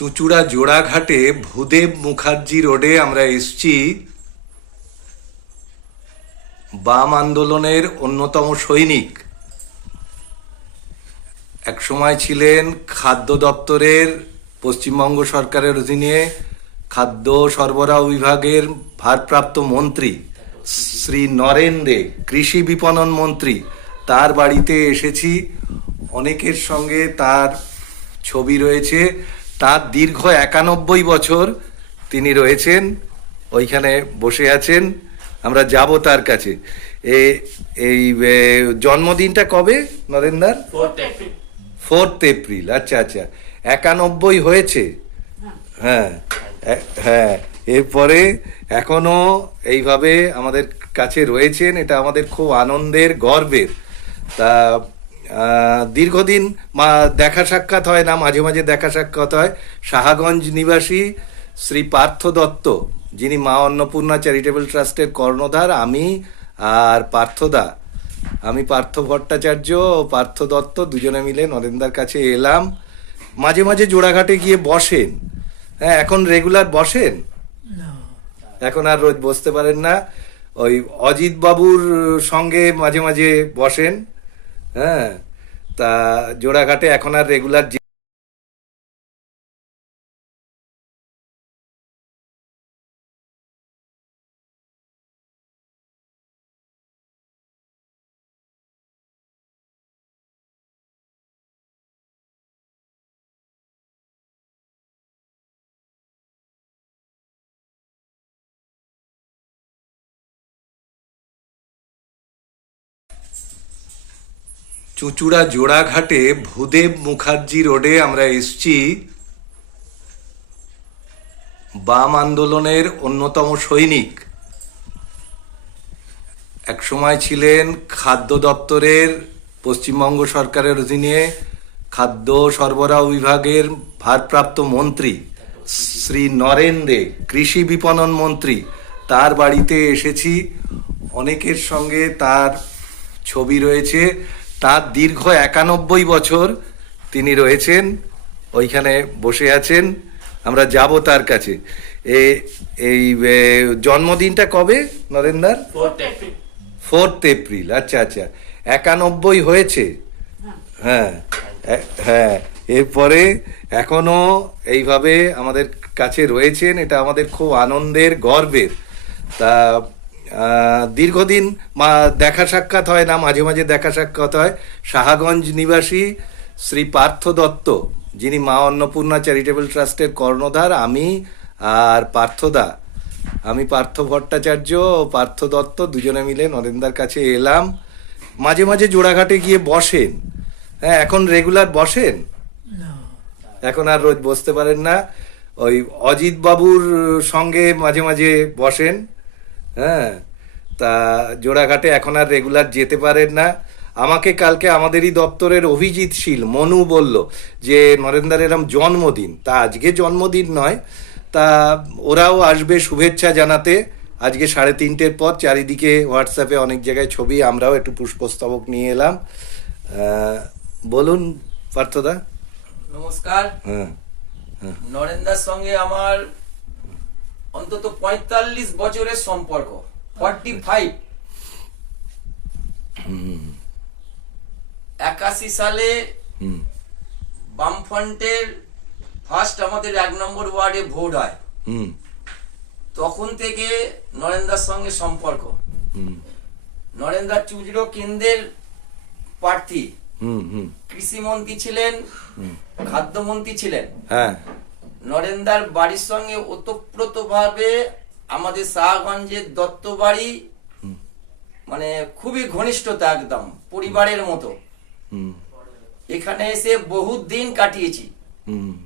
চুঁচুড়া জোড়াঘাটে ভূদেব মুখার্জি রোডে আমরা এসছি। বাম আন্দোলনের অন্যতম সৈনিক। এক সময় ছিলেন খাদ্য দপ্তরের পশ্চিমবঙ্গ সরকারের অধীনে খাদ্য সরবরাহ বিভাগের ভারপ্রাপ্ত মন্ত্রী শ্রী নরেন দে কৃষি বিপণন মন্ত্রী। তার বাড়িতে এসেছি। অনেকের সঙ্গে তার ছবি রয়েছে। তার দীর্ঘ একানব্বই বছর তিনি রয়েছেন ওইখানে বসে আছেন। আমরা যাব তার কাছে। এ- এই জন্মদিনটা কবে নরেন্দার? ফোর্থ এপ্রিল আচ্ছা আচ্ছা। একানব্বই হয়েছে। হ্যাঁ হ্যাঁ। এরপরে এখনও এইভাবে আমাদের কাছে রয়েছেন এটা আমাদের খুব আনন্দের গর্বের। তা দীর্ঘদিন মা দেখা সাক্ষাৎ হয় না মাঝে মাঝে দেখা সাক্ষাৎ হয়। সাহাগঞ্জ নিবাসী শ্রী পার্থ দত্ত যিনি মা অন্নপূর্ণা চ্যারিটেবল ট্রাস্টের কর্ণধার আমি আর পার্থদা। আমি পার্থ ভট্টাচার্য ও পার্থ দত্ত দুজনে মিলে নরেন্দার কাছে এলাম। মাঝে মাঝে জোড়াঘাটে গিয়ে বসেন। হ্যাঁ এখন রেগুলার বসেন? এখন আর রোজ বসতে পারেন না। ওই অজিত বাবুর সঙ্গে মাঝে মাঝে বসেন। হ্যাঁ তা জোড়াঘাটে এখন আর রেগুলার চুঁচুড়া জোড়াঘাটে ভূদেব মুখার্জি রোডে আমরা এসছি। বাম আন্দোলনের অন্যতম সৈনিক। এক সময় ছিলেন খাদ্য দপ্তরের পশ্চিমবঙ্গ সরকারের অধীনে খাদ্য সরবরাহ বিভাগের ভারপ্রাপ্ত মন্ত্রী শ্রী নরেন দে কৃষি বিপণন মন্ত্রী। তার বাড়িতে এসেছি। অনেকের সঙ্গে তার ছবি রয়েছে। তার দীর্ঘ একানব্বই বছর তিনি রয়েছেন ওইখানে বসে আছেন। আমরা যাব তার কাছে। এই জন্মদিনটা কবে নরেন্দার? ফোর্থ এপ্রিল আচ্ছা আচ্ছা। একানব্বই হয়েছে। হ্যাঁ হ্যাঁ। এরপরে এখনও এইভাবে আমাদের কাছে রয়েছেন এটা আমাদের খুব আনন্দের গর্বের। তা দীর্ঘদিন মা দেখা সাক্ষাৎ হয় না মাঝে মাঝে দেখা সাক্ষাৎ হয়। সাহাগঞ্জ নিবাসী শ্রী পার্থ দত্ত যিনি মা অন্নপূর্ণা চ্যারিটেবল ট্রাস্টের কর্ণধার আমি আর পার্থদা। আমি পার্থ ভট্টাচার্য ও পার্থ দত্ত দুজনে মিলে নরেন্দার কাছে এলাম। মাঝে মাঝে জোড়াঘাটে গিয়ে বসেন। হ্যাঁ এখন রেগুলার বসেন? এখন আর রোজ বসতে পারেন না। ওই অজিত বাবুর সঙ্গে মাঝে মাঝে বসেন। হ্যাঁ তা জোড়াঘাটে এখন আর রেগুলার যেতে পারেন না। আমাকে কালকে আমাদেরই দপ্তরের অভিজিৎ শীল মনু বলল যে নরেন্দ্র এরম জন্মদিন। তা আজকে জন্মদিন নয় তা ওরাও আসবে শুভেচ্ছা জানাতে। আজকে সাড়ে তিনটের পর চারিদিকে হোয়াটসঅ্যাপে অনেক জায়গায় ছবি আমরাও একটু পুষ্পস্তবক নিয়ে এলাম। বলুন পার্থদা। নমস্কার। হ্যাঁ নরেন্দার সঙ্গে আমার অন্তত পঁয়তাল্লিশ বছরের সম্পর্ক। ফর্টি ফাইভ একাশি সালে বামফ্রন্টের ফার্স্ট আমাদের এক নম্বর ওয়ার্ডে ভোট হয়। হুম। তখন থেকে নরেন্দার সঙ্গে সম্পর্ক। হুম। নরেন্দ্র চুজরো কেন্দ্রের প্রার্থী। হুম হুম। কৃষিমন্ত্রী ছিলেন খাদ্যমন্ত্রী ছিলেন। হ্যাঁ। নরেন্দার বাড়ির সঙ্গে ওতপ্রোতভাবে আমাদের শাহগঞ্জের দত্ত বাড়ি মানে খুবই ঘনিষ্ঠতা একদম পরিবারের মতো। এখানে এসে বহুত দিন কাটিয়েছি।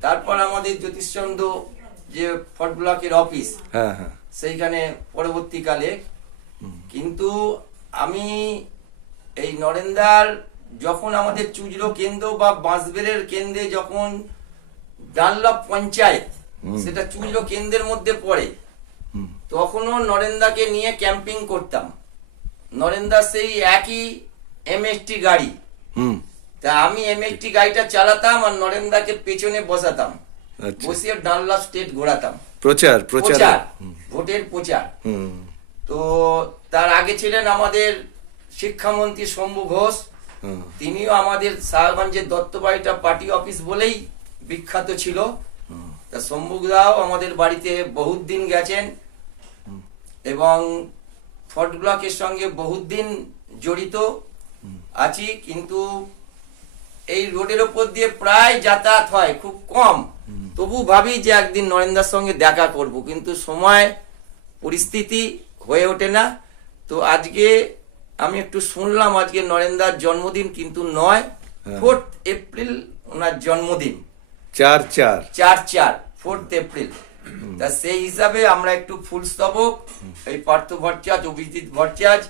তারপর আমাদের জ্যোতিষচন্দ্র যে ফট ব্লকের অফিস হ্যাঁ হ্যাঁ। সেইখানে পরবর্তীকালে কিন্তু আমি এই নরেন্দার যখন আমাদের চুজরো কেন্দ্র বা বাঁশবেলের কেন্দ্রে যখন ডানলপ পঞ্চায়েত সেটা চুজরো কেন্দ্রের মধ্যে পড়ে। তখনও নরেন্দাকে নিয়ে ক্যাম্পিং করতাম। নরেন্দা সেই একই এমএসটি গাড়ি। হুম। তা আমি এমএসটি গাড়িটা চালাতাম আর নরেন্দাকে পেছনে বসাতাম। আচ্ছা। বসিয়ে ডানলাভ স্টেট ঘোরাতাম। প্রচার প্রচার ভোটের প্রচার। হুম। তো তার আগে ছিলেন আমাদের শিক্ষামন্ত্রী শম্ভু ঘোষ। তিনিও আমাদের সাহাগঞ্জের দত্তবাড়িটা পার্টি অফিস বলেই বিখ্যাত ছিল। তা শম্ভুদাও আমাদের বাড়িতে বহুত দিন গেছেন এবং ফর্ট ব্লকের সঙ্গে বহুত দিন জড়িত আছি কিন্তু এই রোডের ওপর দিয়ে প্রায় যাতায়াত হয় খুব কম। তবু ভাবি যে একদিন নরেন্দ্রার সঙ্গে দেখা করব কিন্তু সময় পরিস্থিতি হয়ে ওঠে না। তো আজকে আমি একটু শুনলাম আজকে নরেন্দ্রার জন্মদিন কিন্তু নয় ফোর্থ এপ্রিল ওনার জন্মদিন। চার চার। চার চার ফোর্থ এপ্রিল তা সেই হিসাবে আমরা একটু ফুল স্তবক এই পার্থ ভট্টাচ অভিজিৎ ভট্টাচ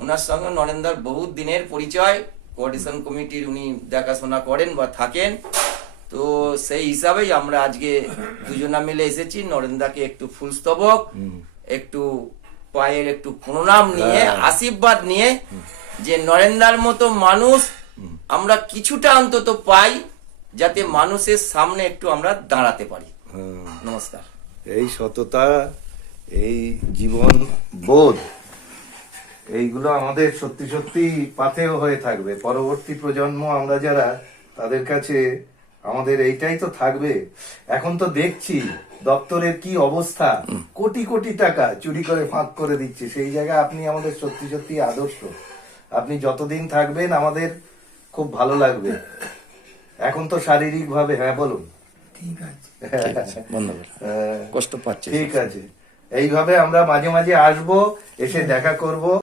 ওনার সঙ্গে নরেন্দ্র বহুত দিনের পরিচয়। কোঅর্ডিনেশন কমিটির উনি দেখাশোনা করেন বা থাকেন। তো সেই হিসাবেই আমরা আজকে দুজনা মিলে এসেছি। নরেন্দ্রকে একটু ফুল স্তবক একটু পায়ের একটু প্রণাম নিয়ে হ্যাঁ। আশীর্বাদ নিয়ে যে নরেন্দ্রার মতো মানুষ আমরা কিছুটা অন্তত পাই। যাতে মানুষের সামনে একটু আমরা দাঁড়াতে পারি। নমস্কার। এই সততা এই জীবন বোধ এইগুলো আমাদের সত্যি সত্যি পাথেও হয়ে থাকবে। পরবর্তী প্রজন্ম আমরা যারা তাদের কাছে আমাদের এইটাই তো থাকবে। এখন তো দেখছি দপ্তরের কি অবস্থা। কোটি কোটি টাকা চুরি করে ফাঁক করে দিচ্ছে। সেই জায়গায় আপনি আমাদের সত্যি সত্যি আদর্শ। আপনি যতদিন থাকবেন আমাদের খুব ভালো লাগবে। এখন তো শারীরিক ভাবে হ্যাঁ বলুন। ঠিক আছে। হ্যাঁ। কষ্ট পাচ্ছে। ঠিক আছে। এইভাবে আমরা মাঝে মাঝে আসব এসে দেখা করব।